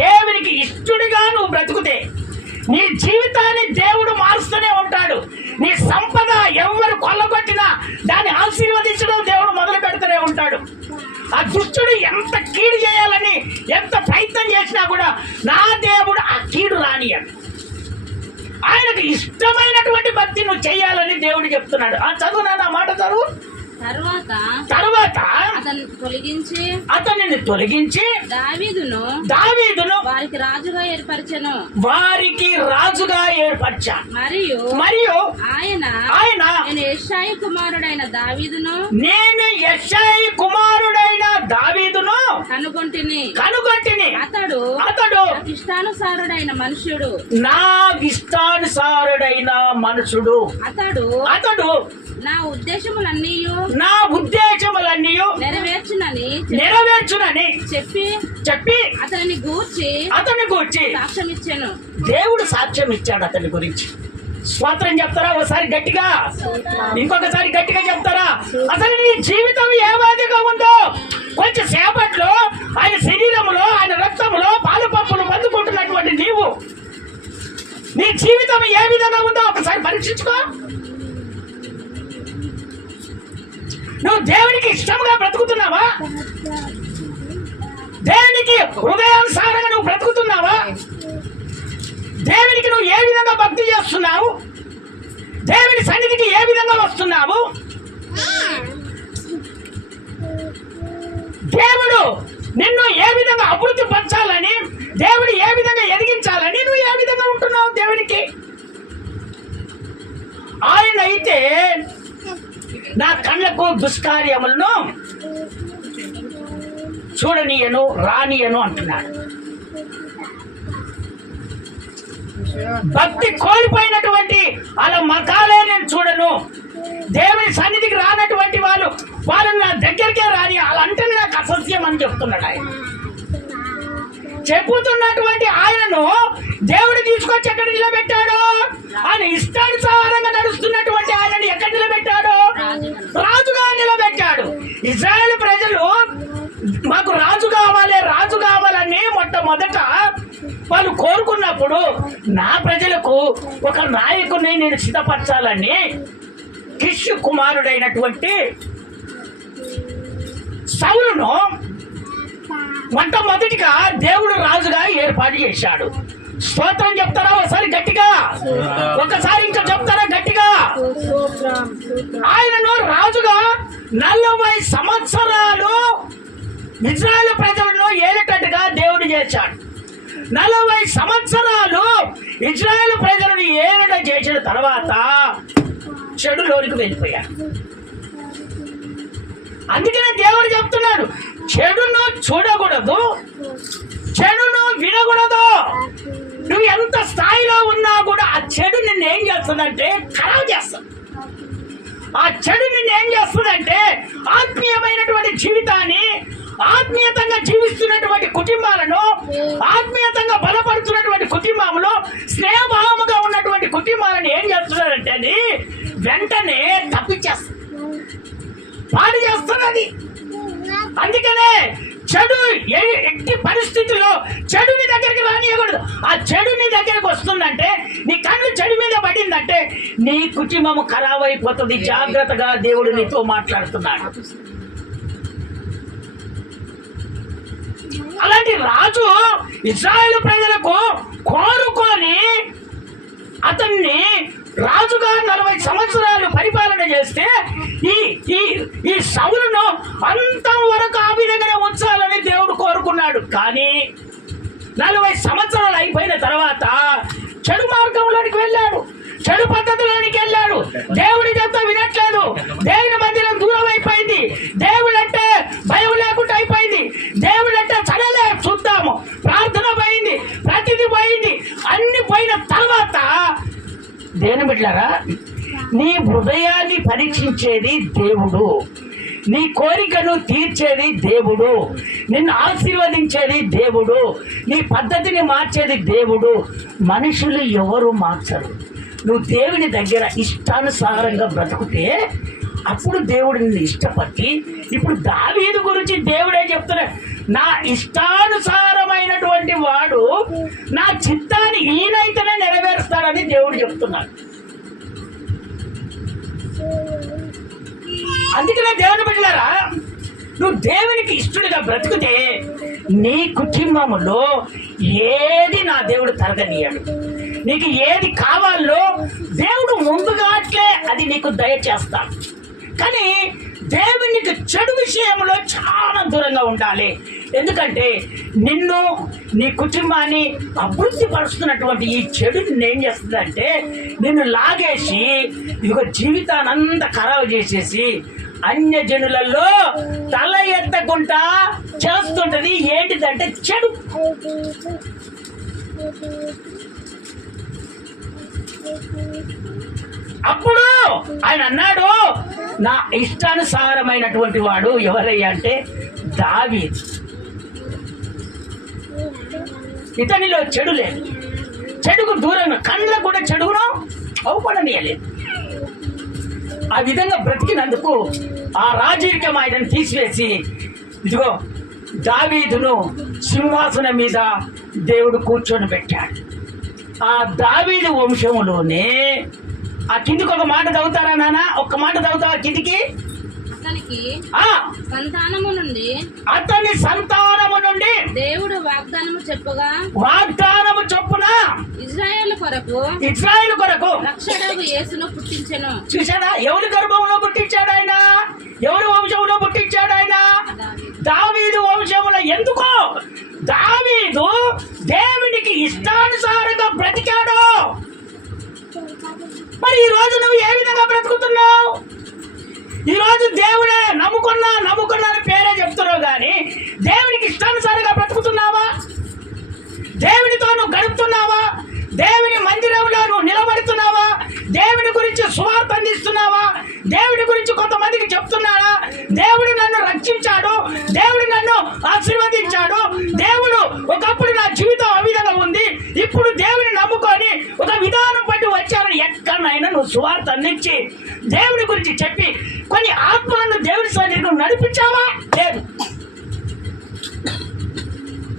దేవునికి ఇష్టడిగా నువ్వు బ్రతుకుతే నీ జీవితాన్ని దేవుడు మారుస్తూనే ఉంటాడు. నీ సంపద ఎవరు కొల్లగొట్టినా దాన్ని ఆశీర్వదించడం దేవుడు మొదలు పెడుతూనే ఉంటాడు. ఆ దుష్టుడు ఎంత కీడు చేయాలని ఎంత ప్రయత్నం చేసినా కూడా నా దేవుడు ఆ కీడు రానియడు. ఆయనకు ఇష్టమైనటువంటి భక్తి నువ్వు చేయాలని దేవుడు చెప్తున్నాడు. ఆ చదువు నా మాట చదువు. తరువాత అతనిని తొలగించి దావీదును వారికి రాజుగా ఏర్పరిచాను. మరియు ఆయన నేను యెషయి కుమారుడైన దావీదును కనుగొంటిని. అతడు నాకు ఇష్టానుసారుడైన మనుషుడు. అతడు నా ఉద్దేశములన్నీ నెరవేర్చునని చెప్పి అతని గూర్చి సాక్ష్యం ఇచ్చాను. దేవుడు సాక్ష్యం ఇచ్చాడు అతని గురించి. స్తోత్రం చెప్తారా ఒకసారి గట్టిగా, ఇంకొకసారి గట్టిగా చెప్తారా? అసలు నీ జీవితం ఏ మాదిరిగా ఉందో కొంచెం సేపట్లో ఆయన శరీరంలో ఆయన రక్తంలో పాలు పంపులు పొందుకుంటున్నటువంటి నీవు నీ జీవితం ఏ విధంగా ఉందో ఒకసారి పరీక్షించుకో. నువ్వు దేవునికి ఇష్టంగా బ్రతుకుతున్నావా? దేవునికి హృదయానుసారంగా నువ్వు బ్రతుకుతున్నావా? దేవునికి నువ్వు ఏ విధంగా భక్తి చేస్తున్నావు? దేవుని సన్నిధికి ఏ విధంగా వస్తున్నావు? దేవుడు నిన్ను ఏ విధంగా అభివృద్ధి పరచాలని, దేవుడు ఏ విధంగా ఎదిగించాలని నువ్వు ఏ విధంగా ఉంటున్నావు దేవునికి? ఆయన అయితే నా కళ్ళకు దుష్కార్యములను చూడనీయను రానియను అంటున్నాడు. భక్తి కోల్పోయినటువంటి వాళ్ళ మకాలే నేను చూడను. దేవుని సన్నిధికి రానటువంటి వాళ్ళు నా దగ్గరికే రాని వాళ్ళంటే నాకు అసహ్యం అని చెప్తున్నాడు ఆయన. చెప్పుతున్నటువంటి ఆయనను దేవుడు తీసుకొచ్చి ఎక్కడ నిలబెట్టాడు? ఆయన ఇష్టానుసారంగా నడుస్తున్నటువంటి ఆయనను ఎక్కడ నిలబెట్టాడు? రాజుగా నిలబెట్టాడు. ఇశ్రాయేలు ప్రజలు మాకు రాజు కావాలని మొట్టమొదట వాళ్ళు కోరుకున్నప్పుడు నా ప్రజలకు ఒక నాయకుడిని నేను సిద్ధపరచాలని కిష్ కుమారుడైనటువంటి సౌలును మొట్టమొదటిగా దేవుడు రాజుగా ఏర్పాటు చేశాడు. స్తోత్రం చెప్తారా ఒకసారి గట్టిగా? ఒకసారి ఇంకా చెప్తారా గట్టిగా? ఆయనను రాజుగా 40 సంవత్సరాలు ఇశ్రాయేలు ప్రజలను ఏలేటట్టుగా దేవుడు చేశాడు. 40 సంవత్సరాలు ఇశ్రాయేలు ప్రజలను ఏలట చేసిన తర్వాత చెడులోనికి వెళ్ళిపోయాడు. అందుకనే దేవుడు చెప్తున్నాడు, చెడును చూడకూడదు, చెడును వినకూడదు. నువ్వు ఎంత స్థాయిలో ఉన్నా కూడా ఆ చెడు నిన్ను ఏం చేస్తుందంటే ఖరాబ్ చేస్తుంది. ఆ చెడు నిన్ను ఏం చేస్తుందంటే ఆత్మీయమైనటువంటి జీవితాన్ని, ఆత్మీయతంగా జీవిస్తున్నటువంటి కుటుంబాలను, ఆత్మీయతంగా బలపడుతున్నటువంటి కుటుంబంలో స్నేహభావముగా ఉన్నటువంటి కుటుంబాలను ఏం చేస్తున్నారంటే అది వెంటనే తప్పించేస్తుంది, పాడు చేస్తున్నది. అందుకనే చెడు ఎట్టి పరిస్థితుల్లో చెడుని దగ్గరికి రానియకూడదు. ఆ చెడుని దగ్గరికి వస్తుందంటే నీ కళ్ళు చెడు మీద పడిందంటే నీ కుటుంబము ఖరాబ్ అయిపోతుంది. జాగ్రత్తగా దేవుడు నీతో మాట్లాడుతున్నాడు. అలాంటి రాజు ఇశ్రాయేలు ప్రజలకు కోరుకొని అతన్ని రాజుగా 40 సంవత్సరాలు పరిపాలన చేస్తే ఈ సౌలును అంతం వరకు ఆ విధంగానే ఉంచాలని దేవుడు కోరుకున్నాడు. కానీ 40 సంవత్సరాలు అయిపోయిన తర్వాత చెడు మార్గంలోనికి వెళ్ళాడు, చెడు పద్ధతిలోనికి వెళ్ళాడు. దేవుడి చెప్తా వినట్లేదు. దేవుని మందిరం దూరం అయిపోయింది. దేవుడు అంటే భయం లేకుండా అయిపోయింది. దేవుడు అంటే సరేలే చూద్దాము, ప్రార్థన పోయింది, ప్రతిదీ పోయింది. అన్ని పోయిన తర్వాత దేని బిడ్డలారా, నీ హృదయాన్ని పరీక్షించేది దేవుడు, నీ కోరికను తీర్చేది దేవుడు, నిన్ను ఆశీర్వదించేది దేవుడు, నీ పద్ధతిని మార్చేది దేవుడు. మనుషులు ఎవరు మార్చరు. నువ్వు దేవుని దగ్గర ఇష్టానుసారంగా బ్రతుకుతే అప్పుడు దేవుడు నిన్ను ఇష్టపట్టి, ఇప్పుడు దావీదు గురించి దేవుడే చెప్తున్నాడు, నా ఇష్టానుసారమైనటువంటి వాడు నా చిత్తాన్ని ఈయనైతేనే నెరవేరుస్తాడని దేవుడు చెప్తున్నాడు. అందుకనే దేవుని బిడ్డలారా, నువ్వు దేవునికి ఇష్టడుగా బ్రతికితే నీ కుటుంబములో ఏది నా దేవుడు తరగనీయాడు. నీకు ఏది కావాలో దేవుడు ముందుగాట్లే అది నీకు దయచేస్తాడు. కానీ దేవునికి చెడు విషయంలో చాలా దూరంగా ఉండాలి. ఎందుకంటే నిన్ను నీ కుటుంబాన్ని అభివృద్ధి పరుస్తున్నటువంటి ఈ చెడు ఏం చేస్తుందంటే నిన్ను లాగేసి ఇదిగో జీవితానంతా ఖరాబు చేసేసి అన్యజనులలో తల ఎత్తకుండా చేస్తుంటది. ఏంటిదంటే చెడు. అప్పుడు ఆయన అన్నాడు, నా ఇష్టానుసారమైనటువంటి వాడు ఎవరయ్యా అంటే దావీదు. ఇతనిలో చెడు లేదు, చెడుకు దూరంగా కళ్ళకు కూడా చెడును అవపడనీయలేదు. ఆ విధంగా బ్రతికినందుకు ఆ రాజరికం ఆయనను తీసివేసి ఇదిగో దావీదును సింహాసనం మీద దేవుడు కూర్చొని పెట్టాడు. ఆ దావీదు వంశములోనే ఆ కిందికి ఒక మాట చదువుతారా నాన్న? ఒక్క మాట చదువుతావా కిందికి? అతని సంతానము నుండి దేవుడు వాగ్దానము చెప్పుగా వాగ్దానము చొప్పున ఇజ్రాయేలు కొరకు రక్షకుడగు యేసును పుట్టించెను. చూశాడా? ఎవరి గర్భంలో పుట్టించాడు ఆయన? ఎవరి వంశంలో పుట్టించాడు ఆయన? దావీదు వంశంలో. ఎందుకో దావీదు దేవునికి ఇష్టానుసారంగా బ్రతికాడు. మరి ఈ రోజు నువ్వు ఏ విధంగా బ్రతుకుతున్నావు? ఈ రోజు దేవుడే నమ్ముకున్నా అని పేరే చెప్తున్నావు, కానీ దేవునికి ఇష్టానుసారంగా బ్రతుకుతున్నావా? దేవునితో నువ్వు గడుపుతున్నావా? దేవుని మందిరంలో నువ్వు నిలబడుతున్నావా? దేవుని గురించి సువార్త అందిస్తున్నావా? దేవుడి గురించి కొంతమందికి చెప్తున్నాడా? దేవుడు నన్ను రక్షించాడు, దేవుడు నన్ను ఆశీర్వదించాడు, దేవుడు ఒకప్పుడు నా జీవితం ఆ విధంగా ఉంది, ఇప్పుడు దేవుని నమ్ముకొని ఒక విధానం బట్టి వచ్చారని ఎక్కడైనా నువ్వు సువార్త అందించి దేవుడి గురించి చెప్పి కొన్ని ఆత్మలను దేవుడి సన్నిధికి నువ్వు నడిపించావా? లేదు.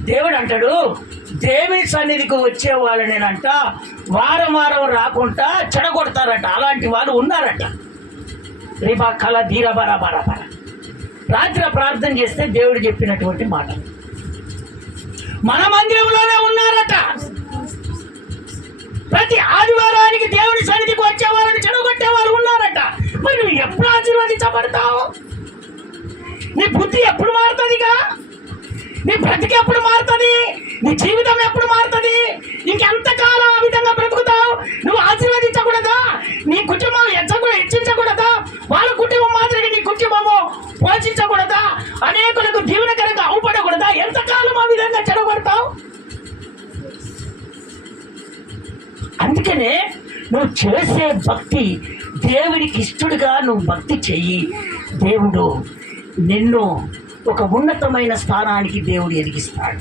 దేవుడు అంటాడు, దేవుని సన్నిధికి వచ్చే వాళ్ళనేనంట వారం రాకుండా చెడగొడతారట. అలాంటి వాళ్ళు ఉన్నారట. రేపా కళ ధీర బరాబర రాత్రి ప్రార్థన చేస్తే దేవుడు చెప్పినటువంటి మాట మన మందిరంలోనే ఉన్నారట. ప్రతి ఆదివారానికి దేవుడి సన్నిధికి వచ్చే వాళ్ళని చెడగొట్టే వాళ్ళు ఉన్నారట. మరి నువ్వు ఎప్పుడు ఆశీర్వదించబడతావు? నీ బుద్ధి ఎప్పుడు మారుతుందిగా? నీ బ్రతికి ఎప్పుడు మారుతుంది? నీ జీవితం ఎప్పుడు మారుతుంది? ఇంకెంతకాలం ఆ విధంగా బ్రతుకుతావు? నువ్వు ఆశీర్వదించకూడదా? నీ కుటుంబం హెచ్చించకూడదా? వాళ్ళ కుటుంబం మాత్రమే నీ కుటుంబము పోషించకూడదా? అనేకులకు దీవెనకరంగా అవపడకూడదా? ఎంతకాలం ఆ విధంగా చెడగొడతావు? అందుకనే నువ్వు చేసే భక్తి దేవునికి ఇష్టడుగా నువ్వు భక్తి చెయ్యి. దేవుడు నిన్ను ఒక ఉన్నతమైన స్థానానికి దేవుడు ఎదిగిస్తాడు.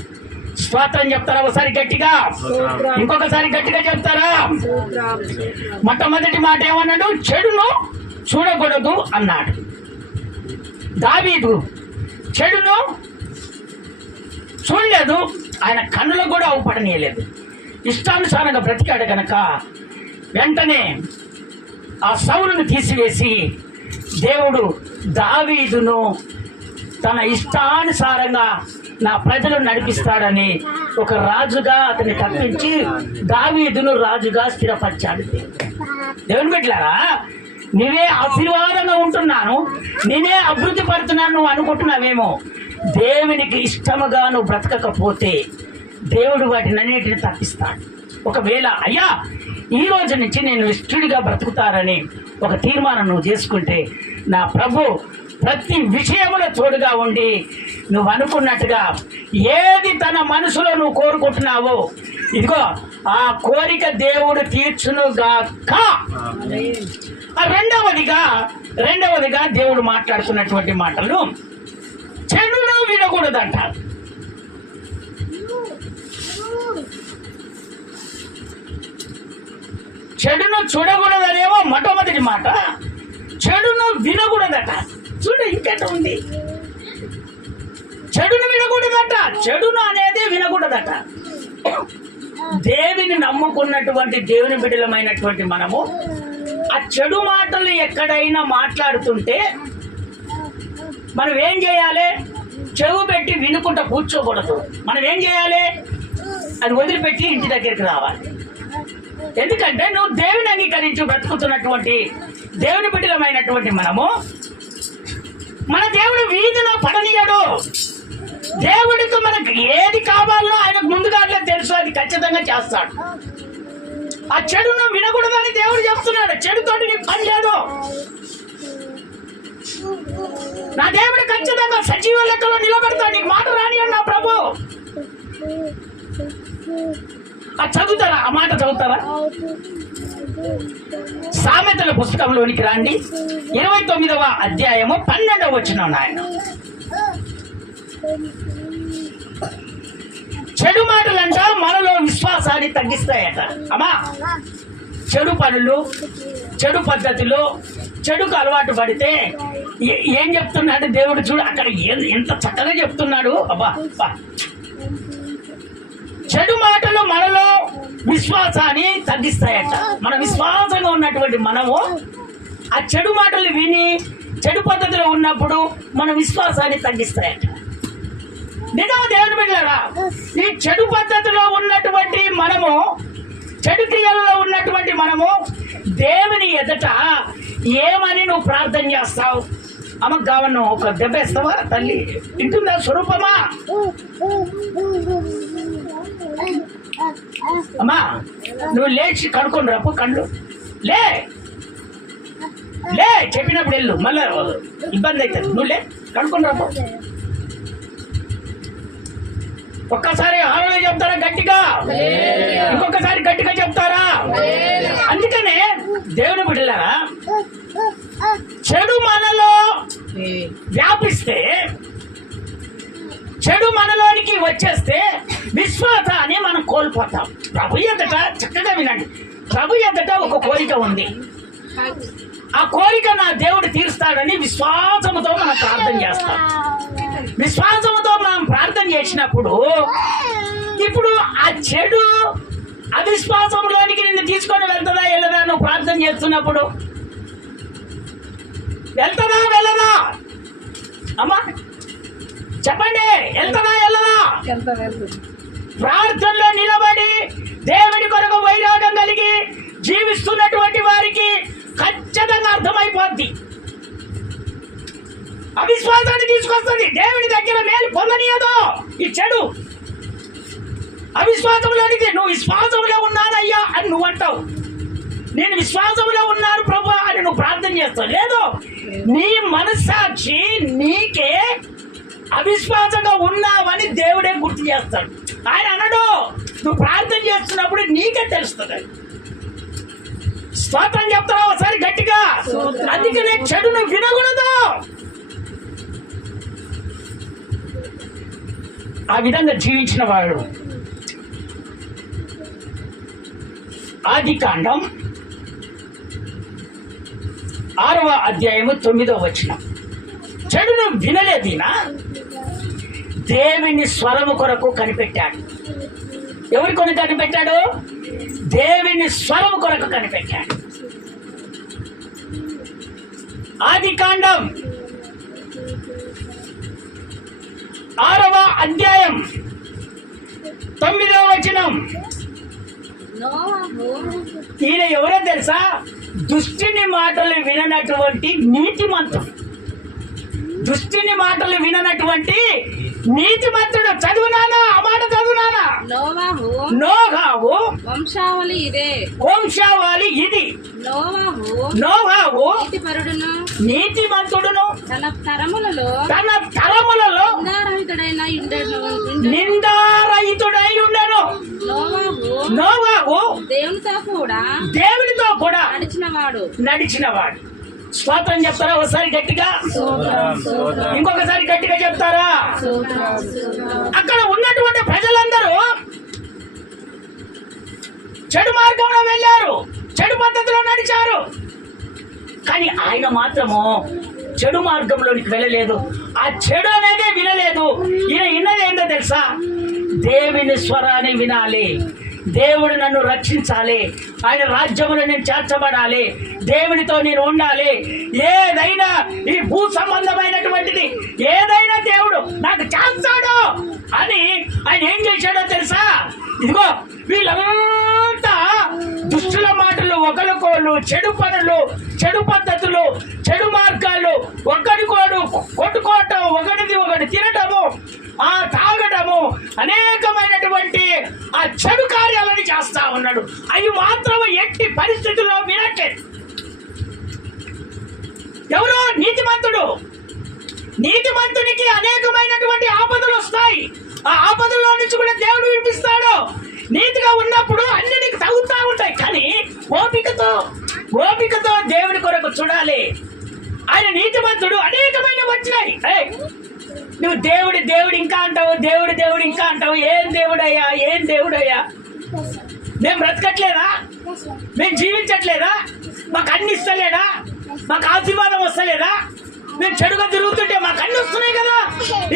స్తోత్రం చెప్తారా? ఒకసారి గట్టిగా, ఇంకొకసారి గట్టిగా చెప్తారా? మొట్టమొదటి మాట ఏమన్నాడు? చెడును చూడకూడదు అన్నాడు. దావీదు చెడును చూడలేదు, ఆయన కన్నులకు కూడా అవపడనీయలేదు. ఇష్టానుసారంగా బ్రతికాడు కనుక వెంటనే ఆ సౌలును తీసివేసి దేవుడు దావీదును తన ఇష్టానుసారంగా నా ప్రజలను నడిపిస్తాడని ఒక రాజుగా అతన్ని తప్పించి దావీదును రాజుగా స్థిరపరిచాడు. దేవుని బిడ్డలారా, నేనే ఆశీర్వాదంగా ఉంటున్నాను, నేనే అభివృద్ధి పడుతున్నాను నువ్వు అనుకుంటున్నావేమో. దేవునికి ఇష్టముగా నువ్వు బ్రతకకపోతే దేవుడు వాటిని అన్నిటిని తప్పిస్తాడు. ఒకవేళ అయ్యా ఈ రోజు నుంచి నేను ఇష్టడిగా బ్రతుకుతానని ఒక తీర్మానం నువ్వు చేసుకుంటే నా ప్రభు ప్రతి విషయంలో తోడుగా ఉండి నువ్వు అనుకున్నట్టుగా ఏది తన మనసులో నువ్వు కోరుకుంటున్నావో ఇదిగో ఆ కోరిక దేవుడు తీర్చునుగాక. రెండవదిగా దేవుడు మాట్లాడుతున్నటువంటి మాటలు చెడును వినకూడదంట. చెడును చూడకూడదనేమో మొట్టమొదటి మాట. చెడును వినకూడదట. చూడు ఇంకెట ఉంది. చెడును వినకూడదట. చెడును అనేది వినకూడదట. దేవుని నమ్ముకున్నటువంటి దేవుని బిడ్డలమైనటువంటి మనము ఆ చెడు మాటలు ఎక్కడైనా మాట్లాడుతుంటే మనం ఏం చేయాలి? చెవు పెట్టి వినుకుంటా కూర్చోకూడదు. మనం ఏం చేయాలి? అది వదిలిపెట్టి ఇంటి దగ్గరికి రావాలి. ఎందుకంటే నువ్వు దేవుని అంగీకరించి బ్రతుకుతున్నటువంటి దేవుని బిడ్డలమైనటువంటి మనము, మన దేవుడు వీధిలో పడనీయడు. దేవుడికి మనకు ఏది కావాలో ఆయనకు ముందుగా తెలుసు, అది ఖచ్చితంగా చేస్తాడు. ఆ చెడును వినకూడదని దేవుడు చెప్తున్నాడు. చెడుతోటి నీకు పని లేదు. నా దేవుడు ఖచ్చితంగా సజీవ లెక్కలో నిలబెడతాడు. నీకు మాట రానియండి నా ప్రభు. అది చదువుతారా? ఆ మాట చదువుతారా? సామెతల పుస్తకంలోనికి రండి, 29వ అధ్యాయము 12వ వచనం. ఆయన చెడు మాటలంట మనలో విశ్వాసాన్ని తగ్గిస్తాయట. అమ్మా, చెడు పనులు, చెడు పద్ధతులు, చెడుకు అలవాటు పడితే ఏం చెప్తున్నాడు దేవుడు? చూడు అక్కడ ఎంత చక్కగా చెప్తున్నాడు. అబ్బా, చెడు మాటలు మనలో విశ్వాసాన్ని తగ్గిస్తాయట. మన విశ్వాసంగా ఉన్నటువంటి మనము ఆ చెడు మాటలు విని చెడు పద్ధతిలో ఉన్నప్పుడు మన విశ్వాసాన్ని తగ్గిస్తాయట. నిజం దేవుని బిడ్డలారా, ఈ చెడు పద్ధతిలో ఉన్నటువంటి మనము, చెడు క్రియలలో ఉన్నటువంటి మనము దేవుని ఎదుట ఏమని నువ్వు ప్రార్థన చేస్తావు? అమ్మకు కావను ఒక దెబ్బ వేస్తావా? తల్లి ఇంటుందా? స్వరూపమా అమ్మా, నువ్వు లేచి కడుక్కొని రాపు. కళ్ళు లే లే చెప్పినప్పుడు వెళ్ళు, మళ్ళీ ఇబ్బంది అవుతుంది. నువ్వు లే కడుక్కొని రాపు. ఒక్కసారి ఆలోచన చెప్తారా గట్టిగా? ఇంకొకసారి గట్టిగా చెప్తారా? అందుకనే దేవుని బిడ్డలారా, చెడు మనలో వ్యాపిస్తే, చెడు మనలోనికి వచ్చేస్తే విశ్వాసాన్ని మనం కోల్పోతాం. ప్రభు ఎదుట చక్కగా వినండి, ప్రభు ఎదుట ఒక కోరిక ఉంది. ఆ కోరిక నా దేవుడు తీరుస్తాడని విశ్వాసముతో మనం ప్రార్థన చేస్తాం. విశ్వాసముతో మనం ప్రార్థన చేసినప్పుడు ఇప్పుడు ఆ చెడు అవిశ్వాసంలోనికి నిన్ను తీసుకొని వెళ్తుందా వెళ్ళదా? నువ్వు ప్రార్థన చేస్తున్నప్పుడు వెళ్తుందా వెళ్ళదా? అమ్మా చెప్పండి, వెళ్తుందా వెళ్ళదా? ప్రార్థనలో నిలబడి దేవుడి కొరకు వైరాగం కలిగి జీవిస్తున్నటువంటి వారికి ఖచ్చితంగా అర్థమైపోద్ది. అవిశ్వాసాన్ని తీసుకొస్తుంది. దేవుడి దగ్గర మేలు పొందనీయదు ఈ చెడు. అవిశ్వాసంలోనికి నువ్వు విశ్వాసంలో ఉన్నానయ్యా అని నువ్వు అంటావు. నేను విశ్వాసంలో ఉన్నాను ప్రభు అని నువ్వు ప్రార్థన చేస్తావు. లేదు, నీ మనస్సాక్షి నీకే అవిశ్వాసంగా ఉన్నావని దేవుడే గుర్తు చేస్తాడు. ఆయన అనడు, నువ్వు ప్రార్థన చేస్తున్నప్పుడు నీకే తెలుస్తుంది. స్తోత్రం చెప్తారా ఒకసారి గట్టిగా? అందుకనే చెడును వినకూడదు. ఆ విధంగా జీవించిన వాడు ఆదికాండం 6వ అధ్యాయము 9వ వచనం. చెడును వినలేదినా దేవుని స్వరము కొరకు కనిపెట్టాడు. ఎవరి కొరకు కనిపెట్టాడు? దేవుని స్వరము కొరకు కనిపెట్టాడు. ఆదికాండం 6వ అధ్యాయం 9వ వచనం. ఈయన ఎవరో తెలుసా? దుష్టుని మాటలు విననటువంటి నీతిమంతుడు. దుష్టుని మాటలు విననటువంటి నీతిమంతుడు. చదువునానా? ఆ మాట చదువునానా? నోవాహు వంశావళి ఇదే. వంశావళి ఇది. నోవాహు నీతిమంతుడును తన తరములలో నిందారహితుడై ఉండెను. నోవాహు దేవునితో కూడా నడిచినవాడు. స్తోత్రం చెప్తారా ఒకసారి గట్టిగా? ఇంకొకసారి గట్టిగా చెప్తారా? అక్కడ ఉన్నటువంటి ప్రజలందరూ చెడు మార్గంలో వెళ్ళారు, చెడు పద్ధతిలో నడిచారు. కానీ ఆయన మాత్రము చెడు మార్గంలోనికి వెళ్ళలేదు. ఆ చెడు అనేదే వినలేదు. ఈయన విన్నది ఏంటో తెలుసా? దేవుని స్వరాన్ని వినాలి. దేవుడు నన్ను రక్షించాలి, ఆయన రాజ్యములో నేను చేర్చబడాలి, దేవునితో నేను ఉండాలి, ఏదైనా ఈ భూ సంబంధమైనటువంటిది ఏదైనా దేవుడు నాకు చేస్తాడు అని ఆయన ఏం చేశాడో తెలుసా? ఇదిగో వీళ్ళంతా దుష్టుల మాటలు, ఒకరికోళ్ళు, చెడు పనులు, చెడు పద్ధతులు, చెడు మార్గాలు, ఒకరికోడు కొట్టుకోవటం, ఒకటిది ఒకటి తినటము, ఆ తాగటము, అనేకమైనటువంటి ఆ చెడు కార్యాలని చేస్తా ఉన్నాడు. అవి మాత్రం ఎట్టి పరిస్థితుల్లో వినట్లేదు. ఎవరో నీతిమంతునికి అనేకమైనటువంటి ఆపదలు వస్తాయి. ఆ ఆపదల్లో నుంచి కూడా దేవుడు విడిపిస్తాడు. నీతిగా ఉన్నప్పుడు అన్ని నీకు తగులుతా ఉంటాయి, కానీ ఓపికతో దేవుడి కొరకు చూడాలి. ఆయన నీతిమంతుడు. అనేకమైన వచ్చినాయి. నువ్వు దేవుడు ఇంకా అంటావు, దేవుడు ఇంకా అంటావు. ఏం దేవుడయ్యా? మేము బ్రతకట్లేదా? మేము జీవించట్లేదా? మాకు అన్ని ఇస్తలేదా? మాకు ఆశీర్వాదం వస్తలేదా? మేము చెడుగా తిరుగుతుంటే మాకు అన్ని వస్తున్నాయి కదా.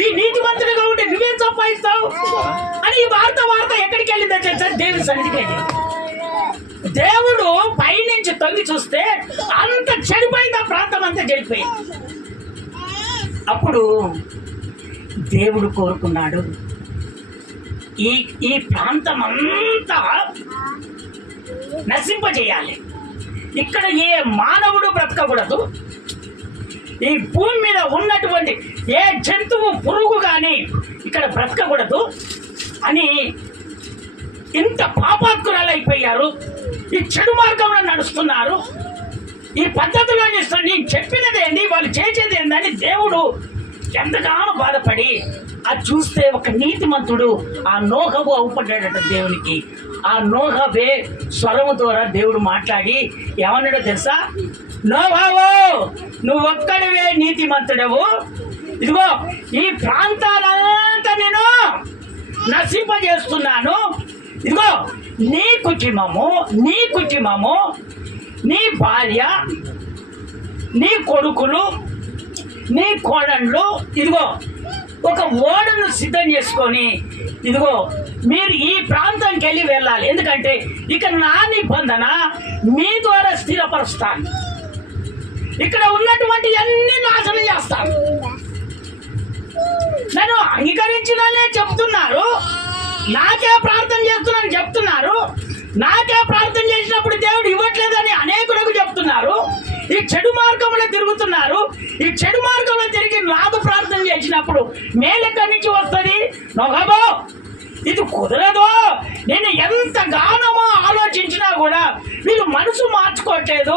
ఈ నీతిమంతుడిగా ఉంటే నువ్వేం సంపాదిస్తావు అని ఈ వార్త ఎక్కడికి వెళ్ళిందో తెలుసా? దేవుడి సన్నిధికి వెళ్ళింది. దేవుడు పైనుంచి తొంగి చూస్తే అంత చెడిపోయింది, ఆ ప్రాంతం అంతా చెడిపోయింది. అప్పుడు దేవుడు కోరుకున్నాడు, ఈ ప్రాంతం అంతా నశింపజేయాలి. ఇక్కడ ఏ మానవుడు బ్రతకకూడదు, ఈ భూమి మీద ఉన్నటువంటి ఏ జంతువు, పురుగు కానీ ఇక్కడ బ్రతకకూడదు అని ఇంత పాపాత్కురాలు అయిపోయారు. ఈ చెడు మార్గంలో నడుస్తున్నారు. ఈ పద్ధతిలో నేను చెప్పినదేంటి, వాళ్ళు చేసేది ఏందని దేవుడు ఎంతగానో బాధపడి అది చూస్తే ఒక నీతిమంతుడు ఆ నోహబు అవుపడ్డాడట దేవునికి. ఆ నోహబే స్వరము ద్వారా దేవుడు మాట్లాడి ఏమన్నాడో తెలుసా? నోహబు, నువ్వు ఒక్కడివే నీతిమంతుడవు. ఇదిగో ఈ ప్రాంతాలంతా నేను నశింపజేస్తున్నాను. ఇదిగో నీ కుటుంబము, నీ భార్య, నీ కొడుకులు, నీ కోడళ్ళు, ఇదిగో ఒక ఓడను సిద్ధం చేసుకొని ఇదిగో మీరు ఈ ప్రాంతానికి వెళ్ళి వెళ్ళాలి. ఎందుకంటే ఇక నా నిబంధన మీ ద్వారా స్థిరపరుస్తాను. ఇక్కడ ఉన్నటువంటి అన్ని నాశనం చేస్తాను. నన్ను అంగీకరించిననే చెప్తున్నారు, నాకే ప్రార్థన చేస్తున్నాను చెప్తున్నారు. నాకే ప్రార్థన చేసినప్పుడు దేవుడు ఇవ్వట్లేదని అనేకులకు చెప్తున్నారు. ఈ చెడు మార్గంలో తిరుగుతున్నారు. ఈ చెడు మార్గంలో తిరిగి నాకు ప్రార్థన చేసినప్పుడు మేలెక్కడి నుంచి వస్తుంది? నోహబు, ఇది కుదరదు. నేను ఎంతగానో ఆలోచించినా కూడా వీళ్ళు మనసు మార్చుకోవట్లేదు.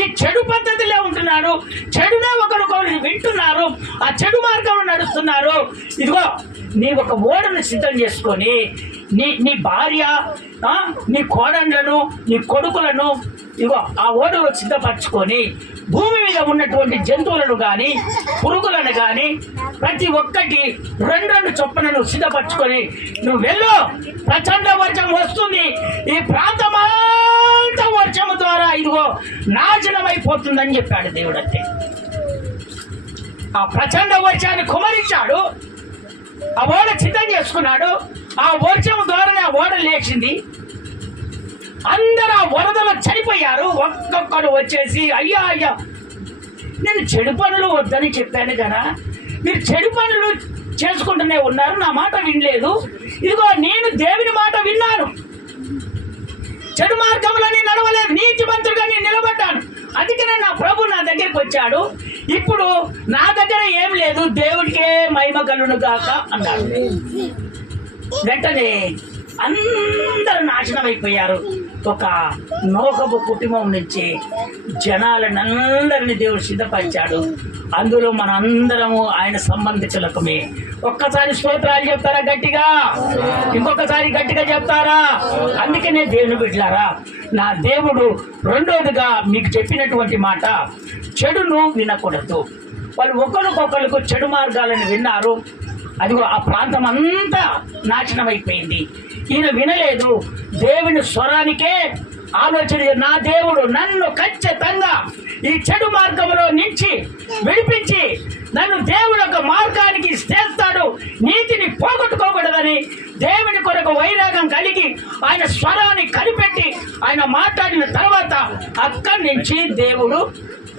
ఈ చెడు పద్ధతిలో ఉంటున్నారు, చెడునే ఒకరికొకరు వింటున్నారు, ఆ చెడు మార్గంలో నడుస్తున్నారు. ఇదిగో నీ ఒక ఓడను సిద్ధం చేసుకొని నీ భార్య, నీ కోడళ్ళను, నీ కొడుకులను ఇదిగో ఆ ఓడలో సిద్ధపరచుకొని భూమి మీద ఉన్నటువంటి జంతువులను కానీ పురుగులను కానీ ప్రతి ఒక్కటి రెండు చొప్పున సిద్ధపరచుకొని నువ్వు వెళ్ళు. ప్రచండ వర్షం వస్తుంది. ఈ ప్రాంతమంతా వర్షము ద్వారా ఇదిగో నాశనమైపోతుందని చెప్పాడు దేవుడు. అంతే. ఆ ప్రచండ వర్షాన్ని కుమరించాడు. ఆ ఓడ సిద్ధం చేసుకున్నాడు. ఆ వర్షం ద్వారానే ఆ ఓడ లేచింది. అందరూ ఆ వరదలో చనిపోయారు. ఒక్కొక్కడు వచ్చేసి అయ్యా నేను చెడు పనులు వద్దని చెప్పాను కదా, మీరు చెడు పనులు చేసుకుంటూనే ఉన్నారు, నా మాట వినలేదు. ఇదిగో నేను దేవుని మాట విన్నాను, చెడు మార్గంలో నేను నడవలేదు, నీతిమంతుడిగా నేను నిలబడ్డాను. అందుకనే నా ప్రభు నా దగ్గరికి వచ్చాడు. ఇప్పుడు నా దగ్గర ఏం లేదు, దేవుడికే మహిమ కలుగును గాక అన్నాడు. వెంటనే అందరూ నాశనం అయిపోయారు. ఒక నోహబు కుటుంబం నుంచి జనాలనందరినీ దేవుడు సిద్ధపరిచాడు. అందులో మన అందరము ఆయన సంబంధించులకమే. ఒక్కసారి స్తోత్రాలు చెప్తారా గట్టిగా? ఇంకొకసారి గట్టిగా చెప్తారా? అందుకనే దేవుని బిడ్డలారా, నా దేవుడు రెండోదిగా మీకు చెప్పినటువంటి మాట, చెడును వినకూడదు. వాళ్ళు ఒకరికొకరికి చెడు మార్గాలను విన్నారు. అదిగో ఆ ప్రాంతం అంతా నాశనం అయిపోయింది. ఈయన వినలేదు. దేవుని స్వరానికే ఆలోచన, నా దేవుడు నన్ను ఖచ్చితంగా ఈ చెడు మార్గంలో నుంచి విడిపించి నన్ను దేవుడు ఒక మార్గానికి చేస్తాడు, నీతిని పోగొట్టుకోకూడదని దేవుని కొరకు వైరాగం కలిగి ఆయన స్వరాన్ని కనిపెట్టి ఆయన మాట్లాడిన తర్వాత అక్కడి నుంచి దేవుడు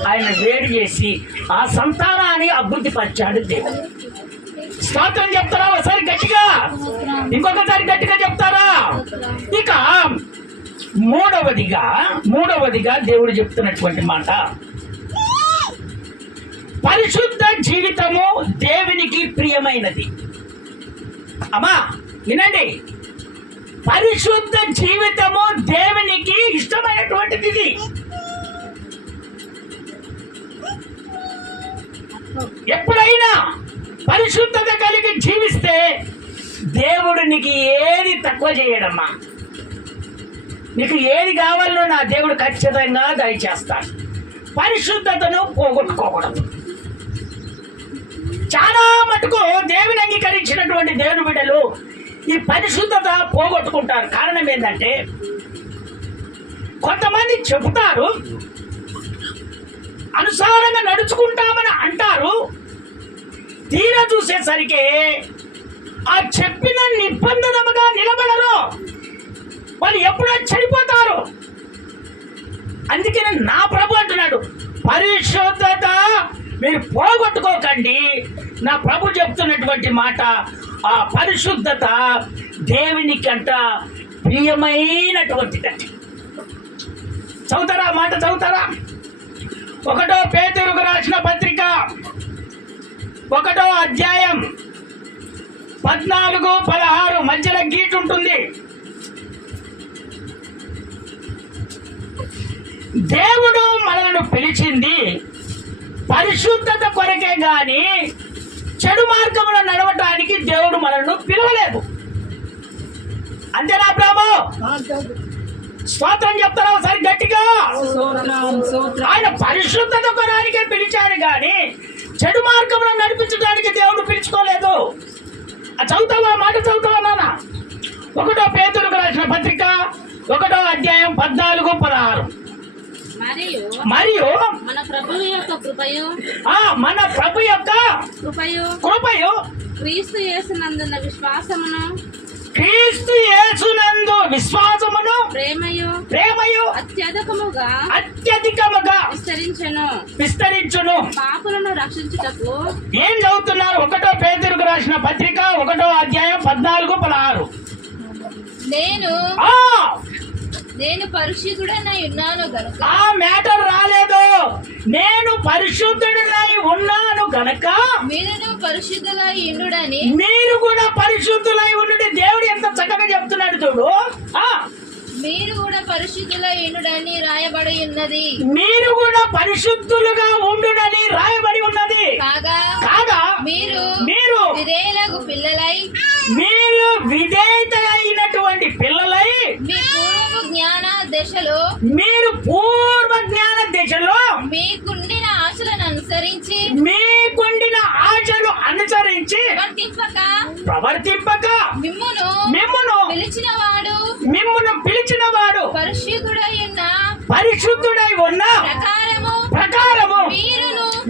ఆయన వేడి చేసి ఆ సంతానాన్ని అభివృద్ధి పరిచాడు దేవుడు. స్తోత్రం చెప్తారా ఒకసారి గట్టిగా, ఇంకొకసారి గట్టిగా చెప్తారా? ఇక మూడవదిగా దేవుడు చెప్తున్నటువంటి మాట, పరిశుద్ధ జీవితము దేవునికి ప్రియమైనది. అమ్మా వినండి, పరిశుద్ధ జీవితము దేవునికి ఇష్టమైనటువంటిది. ఎప్పుడైనా పరిశుద్ధత కలిగి జీవిస్తే దేవుడు నీకు ఏది తక్కువ చేయడమ్మా. నీకు ఏది కావాలో నా దేవుడు ఖచ్చితంగా దయచేస్తాడు. పరిశుద్ధతను పోగొట్టుకోకూడదు. చాలా మటుకు దేవుని అంగీకరించినటువంటి దేవుని బిడ్డలు ఈ పరిశుద్ధత పోగొట్టుకుంటారు. కారణం ఏంటంటే, కొంతమంది చెబుతారు, అనుసారంగా నడుచుకుంటామని అంటారు, తీరా చూసేసరికి ఆ చెప్పిన నిబంధనగా నిలబడరు. వాళ్ళు ఎప్పుడో చనిపోతారు. అందుకని నా ప్రభు అంటున్నాడు, పరిశుద్ధత మీరు పోగొట్టుకోకండి. నా ప్రభు చెప్తున్నటువంటి మాట, ఆ పరిశుద్ధత దేవునికంట ప్రియమైనటువంటిదండి. చదువుతారా మాట, చదువుతారా? 1 పేతురుకు రాసిన పత్రిక 1వ అధ్యాయం 14-16 మధ్యలో గీటు ఉంటుంది. దేవుడు మనల్ని పిలిచింది పరిశుద్ధత కొరకే గాని చెడు మార్గంలో నడవటానికి దేవుడు మనల్ని పిలవలేదు. అంతేనా ప్రభు? స్తోత్రం చెప్తారా ఒకసారి గట్టిగా? ఆయన పరిశుద్ధత కొరకే పిలిచాడు గాని చెడు మార్గంలో నడిపించడానికి దేవుడు పిలుచుకోలేదు. చదువుతావా మాట, చదువుతావా నాన్న? 1 పేతురుకు రాసిన పత్రిక 1వ అధ్యాయం 14-16. మరియు మన ప్రభు యొక్క కృపయు క్రీస్తు యేసునందు విశ్వాసమును ప్రేమయు అత్యధికముగా విస్తరించును పాపులను రక్షించుటకు. ఏం చదువుతున్నారు? 1 పేతురుకు రాసిన పత్రిక 1వ అధ్యాయం 14-16. నేను పరిశుద్ధుడనై ఉన్నాను గనుక. ఆ మ్యాటర్ రాలేదు. నేను పరిశుద్ధుడనై ఉన్నాను గనక మీరును పరిశుద్ధులై ఉండుడని. మీరు కూడా పరిశుద్ధులై ఉండుడి. దేవుడు ఎంత చక్కగా చెప్తున్నాడు చూడు. మీరు కూడా పరిశుద్ధులై ఉండుడని రాయబడి ఉన్నది. మీరు కూడా పరిశుద్ధులుగా ఉండుడని రాయబడి ఉన్నది. కాగా మీరు విధేయులకు పిల్లలై, మీరు విధేయత అయినటువంటి పిల్లలై, మీరు పూర్వ జ్ఞాన దశలో మీకుండిన ఆశలను అనుసరించి ప్రవర్తింపక మిమ్మును పిలిచిన వాడు పరిశుద్ధుడై ఉన్న ప్రకారము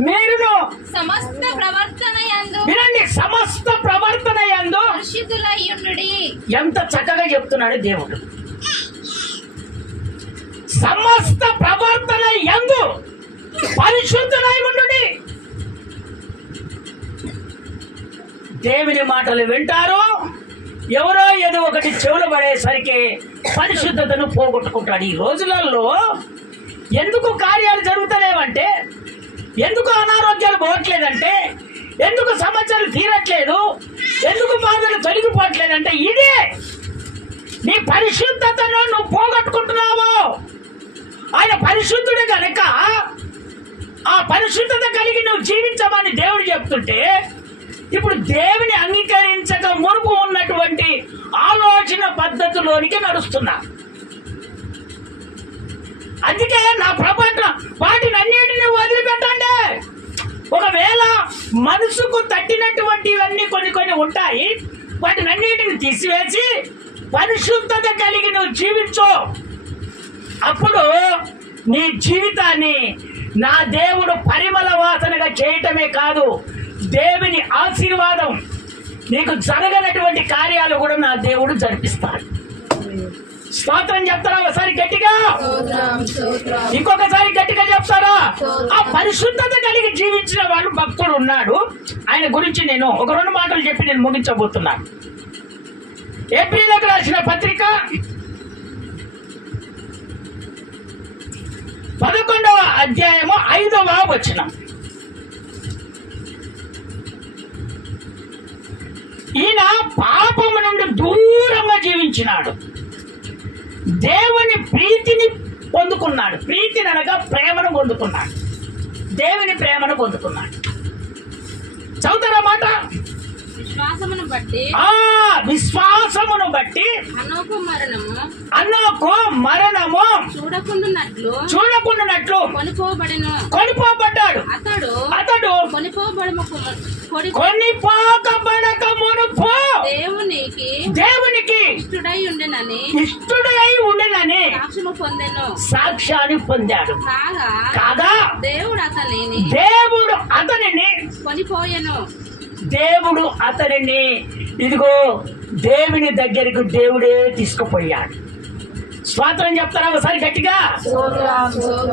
మీరును సమస్త ప్రవర్తనయందు వినండి, సమస్త ప్రవర్తనయందు పరిశుద్ధులై ఉండుడి. ఎంత చక్కగా చెప్తున్నాడు దేవుడు. సమస్త ప్రవర్తన యందు పరిశుద్ధులై ఉండుడి. దేవుని మాటలు వింటారు, ఎవరో ఏదో ఒకటి చెవులు పడేసరికి పరిశుద్ధతను పోగొట్టుకుంటాడు. ఈ రోజులలో ఎందుకు కార్యాలు జరుగుతలేవంటే, ఎందుకు అనారోగ్యాలు పోవట్లేదంటే, ఎందుకు సమస్యలు తీరట్లేదు, ఎందుకు బాధలు తొలగిపోవట్లేదంటే ఇదే నీ పరిశుద్ధతను నువ్వు పోగొట్టుకుంటున్నావు. ఆయన పరిశుద్ధుడు కనుక ఆ పరిశుద్ధత కలిగి నువ్వు జీవించమని దేవుడు చెప్తుంటే, ఇప్పుడు దేవుని అంగీకరించక మునుపు ఉన్నటువంటి ఆలోచన పద్ధతిలోనికి నడుస్తున్నా. అందుకే నా ప్రభు వాటిని అన్నిటిని వదిలిపెట్టండి. ఒకవేళ మనసుకు తట్టినటువంటివన్నీ కొన్ని ఉంటాయి, వాటిని అన్నిటిని తీసివేసి పరిశుద్ధత కలిగి నువ్వు జీవించు. అప్పుడు నీ జీవితాన్ని నా దేవుడు పరిమళ వాసనగా చేయటమే కాదు, దేవుని ఆశీర్వాదం నీకు జరగనటువంటి కార్యాలు కూడా నా దేవుడు జరిపిస్తాడు. స్తోత్రం చెప్తారా ఒకసారి గట్టిగా? ఇంకొకసారి గట్టిగా చెప్తారా? ఆ పరిశుద్ధత కలిగి జీవించిన వాళ్ళు భక్తుడు ఉన్నాడు. ఆయన గురించి నేను ఒక 2 మాటలు చెప్పి నేను ముగించబోతున్నాను. ఏప్రిల్కి రాసిన పత్రిక 11వ అధ్యాయము 5వ వచనం. ఈయన పాపము నుండి దూరంగా జీవించినాడు, దేవుని ప్రీతిని పొందుకున్నాడు. ప్రీతిని అనగా ప్రేమను పొందుకున్నాడు, దేవుని ప్రేమను పొందుకున్నాడు. చదువుతారా మాట? విశ్వాసమును బట్టి విశ్వాసమును బట్టి అన్నోకు మరణము చూడకుండానట్లు కొనిపోబడ్డాడు. అతడు కొనిపోకబడక మునుపు దేవునికి ఇష్టడై ఉండెనని సాక్ష్యాన్ని పొందాడు. కాగా దేవుడు అతనిని ఇదిగో దేవుని దగ్గరకు దేవుడే తీసుకుపోయాడు. స్తోత్రం చెప్తారా ఒకసారి గట్టిగా?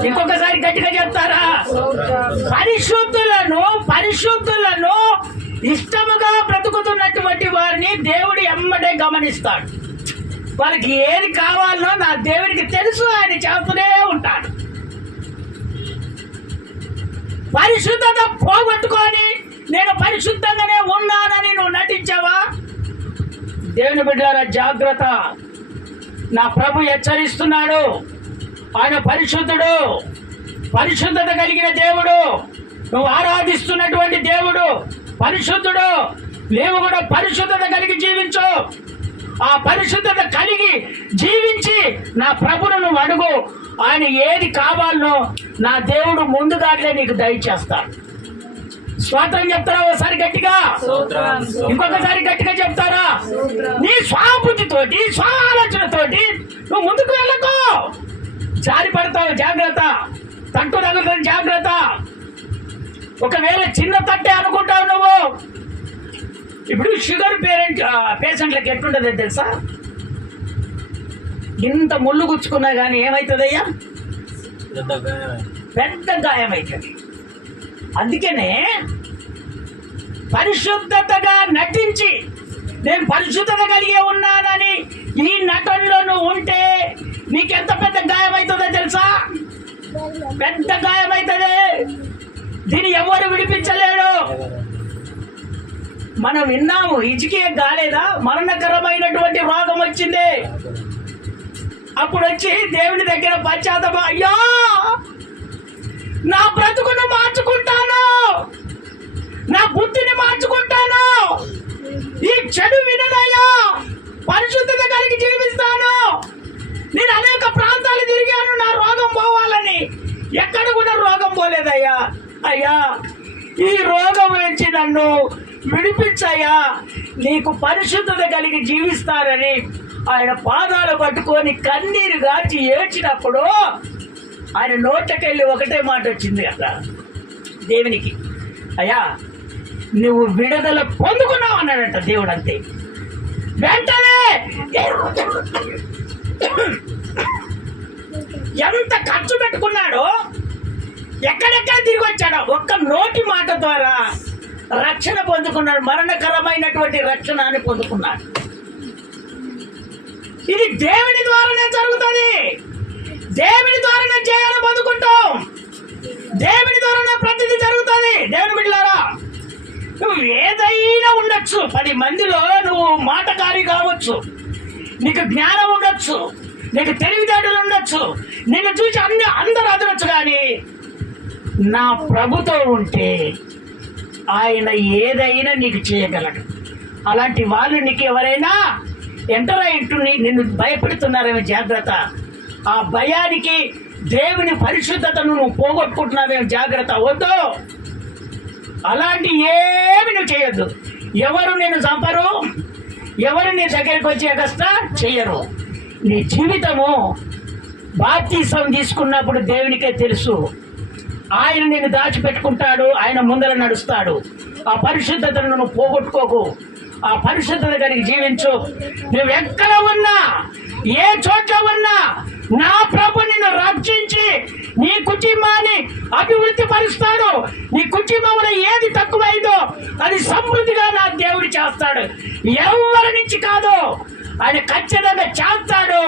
ఇంకొకసారి గట్టిగా చెప్తారా? పరిశుద్ధులను ఇష్టముగా బ్రతుకుతున్నటువంటి వారిని దేవుడు ఎమ్మడే గమనిస్తాడు. వాళ్ళకి ఏది కావాలనో నా దేవునికి తెలుసు, ఆయన చేస్తూనే ఉంటాడు. పరిశుద్ధత పోగొట్టుకొని నేను పరిశుద్ధంగానే ఉన్నానని నువ్వు నటించావా? దేవుని బిడ్డలారా జాగ్రత్త. నా ప్రభు హెచ్చరిస్తున్నాడు. ఆయన పరిశుద్ధుడు, పరిశుద్ధత కలిగిన దేవుడు. నువ్వు ఆరాధిస్తున్నటువంటి దేవుడు పరిశుద్ధుడు. నీవు కూడా పరిశుద్ధత కలిగి జీవించు. ఆ పరిశుద్ధత కలిగి జీవించి నా ప్రభును నువ్వు అడుగు. ఆయన ఏది కావాలనో నా దేవుడు ముందుగానే నీకు దయచేస్తాడు. స్తోత్రం చెప్తారా ఒకసారి గట్టిగా? ఇంకొకసారి గట్టిగా చెప్తారా? నీ స్వాబుద్ధితోటి స్వాలోచనతోటి నువ్వు ముందుకు వెళ్ళకు, జారి పడతావు. జాగ్రత్త. తట్టు తగులుతుంది, జాగ్రత్త. ఒకవేళ చిన్న తట్టే అనుకుంటావు నువ్వు. ఇప్పుడు షుగర్ పేషెంట్లకు ఎట్లుంటుంది తెలుసా? ఇంత ముళ్ళు గుచ్చుకున్నా కానీ ఏమవుతుందయ్యా? పెద్ద గాయం అవుతుంది. అందుకనే పరిశుద్ధతగా నటించి నేను పరిశుద్ధత కలిగే ఉన్నానని ఈ నటనలో నువ్వు ఉంటే నీకెంత పెద్ద గాయం అవుతుందో తెలుసా? పెద్ద గాయం అవుతుంది. దీన్ని ఎవరు విడిపించలేడు. మనం విన్నాము, హిజ్కియా కాలేదా? మరణకరమైనటువంటి రోగం వచ్చింది. అప్పుడు వచ్చి దేవుని దగ్గర పశ్చాత్తాపం, అయ్యా నా బ్రతుకును మార్చుకుంటాను, నా బుద్ధిని మార్చుకుంటాను, ఈ చెడు విననయ్యా, పరిశుద్ధత కలిగి జీవిస్తాను. నేను అనేక ప్రాంతాలు తిరిగాను నా రోగం పోవాలని, ఎక్కడ కూడా రోగం పోలేదయ్యా. అయ్యా ఈ రోగం నుంచి నన్ను విడిపించయ్యా, నీకు పరిశుద్ధత కలిగి జీవిస్తానని ఆయన పాదాలు పట్టుకొని కన్నీరు గార్చి ఏడ్చినప్పుడు ఆయన నోటకెళ్ళి ఒకటే మాట వచ్చింది కదా దేవునికి, అయ్యా నువ్వు విడుదల పొందుకున్నావు అన్నాడంట దేవుడు. అంతే. వెంటనే ఎంత ఖర్చు పెట్టుకున్నాడో, ఎక్కడెక్కడ తిరిగి వచ్చాడో, ఒక్క నోటి మాట ద్వారా రక్షణ పొందుకున్నాడు. మరణకరమైనటువంటి రక్షణ అని పొందుకున్నాడు. ఇది దేవుని ద్వారానే జరుగుతుంది. దేవుని ద్వారానే చేయాలని పొందుకుంటాం. దేవుని ద్వారానే ప్రతిదీ జరుగుతుంది. దేవుని బిడ్డలారా, నువ్వు ఏదైనా ఉండొచ్చు, 10 మందిలో నువ్వు మాటకారి కావచ్చు, నీకు జ్ఞానం ఉండొచ్చు, నీకు తెలివితేటలు ఉండొచ్చు, నిన్ను చూసి అందరూ అదనొచ్చు, కానీ నా ప్రభుతో ఉంటే ఆయన ఏదైనా నీకు చేయగలడు. అలాంటి వాళ్ళు నీకు ఎవరైనా ఎంటర్ అయ్యింటు నిన్ను భయపెడుతున్నారేమో జాగ్రత్త. ఆ భయానికి దేవుని పరిశుద్ధతను నువ్వు పోగొట్టుకుంటున్నావేమో జాగ్రత్త. వద్దు, అలాంటి ఏమి నువ్వు చేయొద్దు. ఎవరు నేను చంపరు, ఎవరు నీ దగ్గరికి వచ్చి ఎగస్ట చెయ్యరు. నీ జీవితము బాప్తిసం తీసుకున్నప్పుడు దేవునికే తెలుసు. ఆయన నేను దాచిపెట్టుకుంటాడు, ఆయన ముందర నడుస్తాడు. ఆ పరిశుద్ధతను నువ్వు పోగొట్టుకోకు. ఆ పరిశుద్ధత కలిగి జీవించు. నువ్వు ఎక్కడ ఉన్నా, ఏ చోట్ల ఉన్నా, నా ప్రభు నిన్ను రక్షించి నీ కుటుంబాన్ని అభివృద్ధి పరుస్తాడు. నీ కుటుంబంలో ఏది తక్కువైందో అది సమృద్ధిగా నా దేవుడు చేస్తాడు. ఎవరి నుంచి కాదు, ఆయన ఖచ్చితంగా చేస్తాడు.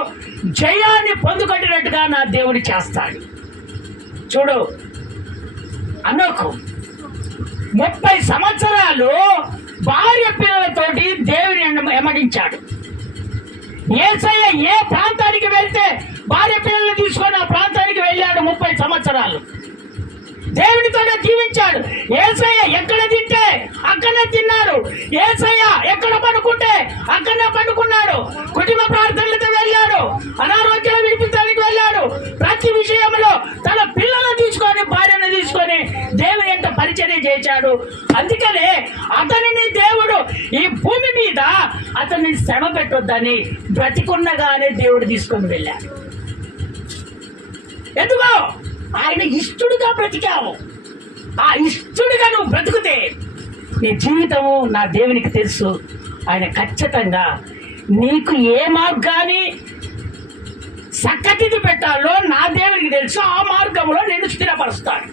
జయాన్ని పొందుకొట్టినట్టుగా నా దేవుడు చేస్తాడు. చూడు, అనుకు 30 సంవత్సరాలు భార్య పిల్లలతోటి దేవుని ఎమడించాడు. యేసయ్య ఏ ప్రాంతానికి వెళ్తే భార్య పిల్లల్ని తీసుకొని ఆ ప్రాంతానికి వెళ్ళాడు. 30 సంవత్సరాలు దేవునితోనే జీవించాడు. యేసయ్య ఎక్కడ తింటే అక్కడనే తిన్నాడు. యేసయ్య ఎక్కడ పడుకుంటే అక్కడనే పడుకున్నాడు. కుటుంబ ప్రార్థనలతో వెళ్ళాడు. అనారోగ్యాలు విడిపించడానికి వెళ్ళాడు. ప్రతి విషయంలో తన పిల్లలను తీసుకొని, భార్యను తీసుకొని దేవుని ఎంత పరిచర్య చేశాడు. అందుకనే అతనిని దేవుడు ఈ భూమి మీద అతన్ని శ్రమ పెట్టొద్దని బ్రతికున్నగానే దేవుడు తీసుకొని వెళ్ళాడు. ఎందుకో ఆయన ఇష్టడుగా బ్రతికావు. ఆ ఇష్టడుగా నువ్వు బ్రతుకుతే నీ జీవితము నా దేవునికి తెలుసు. ఆయన ఖచ్చితంగా నీకు ఏ మార్గాన్ని చక్కదిద్దు పెట్టాలో నా దేవునికి తెలుసు. ఆ మార్గంలో నేను స్థిరపరుస్తాడు.